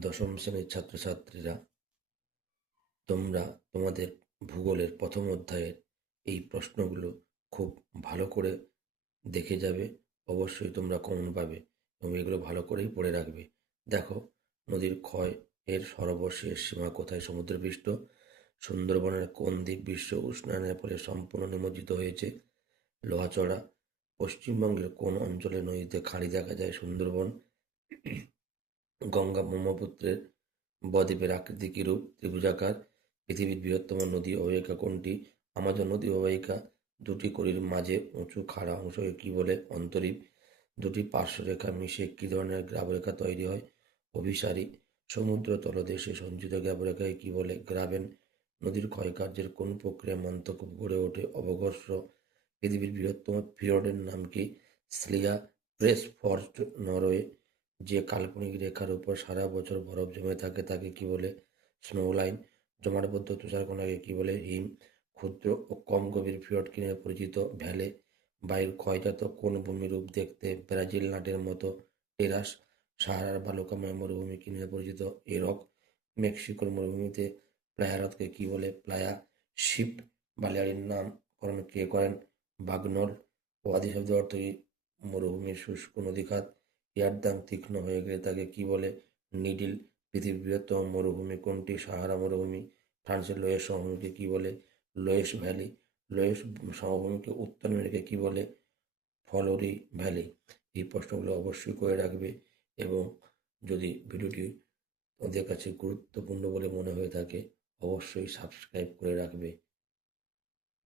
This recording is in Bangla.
দশম শ্রেণীর ছাত্রছাত্রীরা, তোমরা তোমাদের ভূগোলের প্রথম অধ্যায়ের এই প্রশ্নগুলো খুব ভালো করে দেখে যাবে। অবশ্যই তোমরা কমন পাবে এবং এগুলো ভালো করেই পড়ে রাখবে। দেখো, নদীর ক্ষয় এর সর্বশেষ সীমা কোথায়? সমুদ্রপৃষ্ঠ। সুন্দরবনের কোন দ্বীপ বিশ্ব উষ্ণায়নের ফলে সম্পূর্ণ নিমজ্জিত হয়েছে? লোহাচড়া। পশ্চিমবঙ্গের কোন অঞ্চলে নদীতে খাঁড়ি দেখা যায়? সুন্দরবন। গঙ্গা ব্রহ্মপুত্রের বদ্বীপের আকৃতি কিরূপ? ত্রিভুজাকার। পৃথিবীর বৃহত্তম নদী অববাহিকা কোনটি? আমাজন নদী অববাহিকা। দুটি কড়ির মাঝে উঁচু খাড়া অংশকে কি বলে? অন্তরীপ। দুটি পার্শ্বরেখা মিশে কি ধরনের গ্রাবরেখা তৈরি হয়? অভিসারী। সমুদ্র তলদেশে সঞ্চিত গ্রাবরেখাকে কি বলে? গ্রাবেন। নদীর ক্ষয়কার্যের কোন প্রক্রিয়ায় মন্তক গড়ে ওঠে? অবঘর্ষ। পৃথিবীর বৃহত্তম ফিয়র্ডের নাম কি? স্লিয়া প্রেসফর্স্ট, নরওয়ে। যে কাল্পনিক রেখার উপর সারা বছর বরফ জমে থাকে তাকে কি বলে? Snow line. জমাটবদ্ধ তুষারকণাকে কি বলে? হিম। ক্ষুদ্র ও কম গভীর ফিয়র্ড কি নামে পরিচিত? ভ্যালে। বায়ুর ক্ষয়জাত কোন ভূমিরূপ দেখতে ব্রাজিল নাটের মতো? টেরাস। সাহারার বালুকাময় মরুভূমি কি নামে পরিচিত? এরক। মেক্সিকোর মরুভূমিতে প্লায়া হ্রদকে কি বলে? প্লায়া। শিপ বালিয়াড়ির নামকরণ কে করেন? বাগনল। ওয়াদি শব্দের অর্থ কি? মরুভূমির শুষ্ক নদীখাত। ইয়ারদাং তীক্ষ্ণ হয়ে গেলে তাকে কি বলে? নিডিল। পৃথিবীর বৃহত্তম মরুভূমি কোনটি? সাহারা মরুভূমি। ফ্রান্সের লোয়েস সমভূমিকে কি বলে? লোয়েস ভ্যালি। লোয়েস সমভূমিকে উত্তর আমেরিকায় কি বলে? ফলোরি ভ্যালি। এই প্রশ্নগুলো অবশ্যই করে রাখবে এবং যদি ভিডিওটি তোমাদের কাছে গুরুত্বপূর্ণ বলে মনে হয়ে থাকে অবশ্যই সাবস্ক্রাইব করে রাখবে।